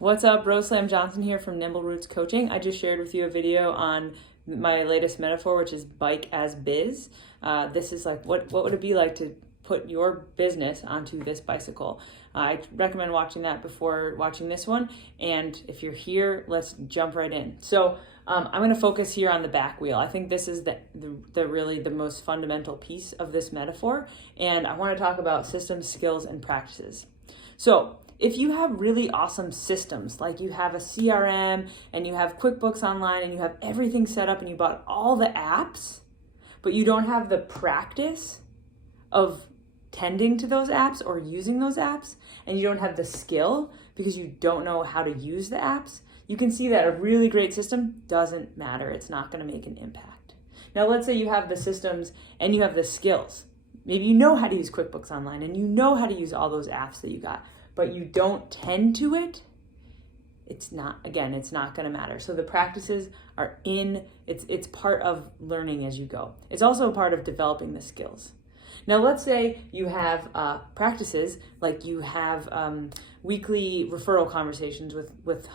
What's up, Rose Slam Johnson here from Nimble Roots Coaching. I just shared with you a video on my latest metaphor, which is bike as biz. This is like, what would it be like to put your business onto this bicycle? I recommend watching that before watching this one. And if you're here, let's jump right in. So I'm going to focus here on the back wheel. I think this is the really the most fundamental piece of this metaphor. And I want to talk about systems, skills, and practices. So if you have really awesome systems, like you have a CRM and you have QuickBooks Online and you have everything set up and you bought all the apps, but you don't have the practice of tending to those apps or using those apps, and you don't have the skill because you don't know how to use the apps, you can see that a really great system doesn't matter. It's not going to make an impact. Now, let's say you have the systems and you have the skills. Maybe you know how to use QuickBooks Online and you know how to use all those apps that you got, but you don't tend to it. It's not going to matter. So the practices are it's part of learning as you go. It's also a part of developing the skills. Now, let's say you have practices, like you have weekly referral conversations with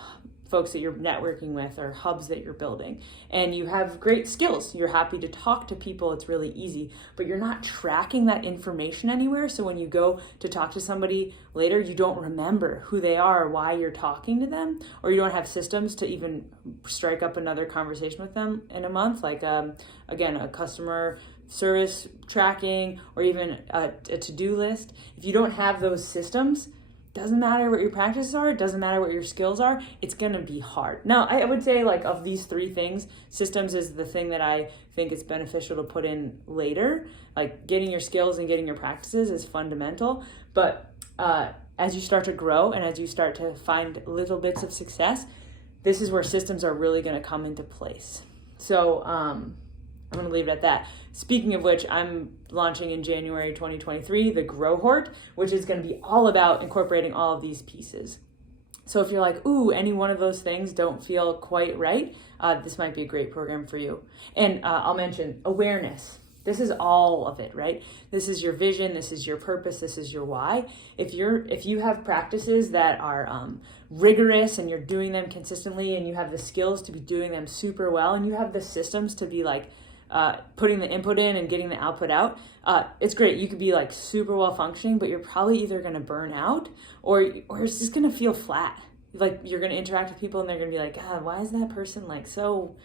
folks that you're networking with or hubs that you're building, and you have great skills. You're happy to talk to people. It's really easy, but you're not tracking that information anywhere. So when you go to talk to somebody later, you don't remember who they are or why you're talking to them, or you don't have systems to even strike up another conversation with them in a month, like again, a customer service tracking or even a to-do list. If you don't have those systems, doesn't matter what your practices are, it doesn't matter what your skills are, it's going to be hard. Now, I would say, like, of these three things, systems is the thing that I think is beneficial to put in later. Like, getting your skills and getting your practices is fundamental. But as you start to grow and as you start to find little bits of success, this is where systems are really going to come into place. So I'm going to leave it at that. Speaking of which, I'm launching in January 2023 the Growhort, which is going to be all about incorporating all of these pieces. So if you're like, ooh, any one of those things don't feel quite right, this might be a great program for you. And I'll mention awareness. This is all of it, right? This is your vision, this is your purpose, this is your why. If you have practices that are rigorous and you're doing them consistently and you have the skills to be doing them super well and you have the systems to be like putting the input in and getting the output out, it's great. You could be like super well functioning, but you're probably either going to burn out or it's just going to feel flat. Like you're going to interact with people and they're going to be like, why is that person like so,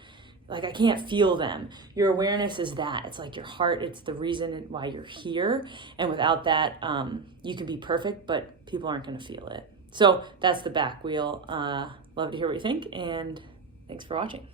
like I can't feel them. Your awareness is that. It's like your heart. It's the reason why you're here. And without that, you can be perfect, but people aren't going to feel it. So that's the back wheel. Love to hear what you think, and thanks for watching.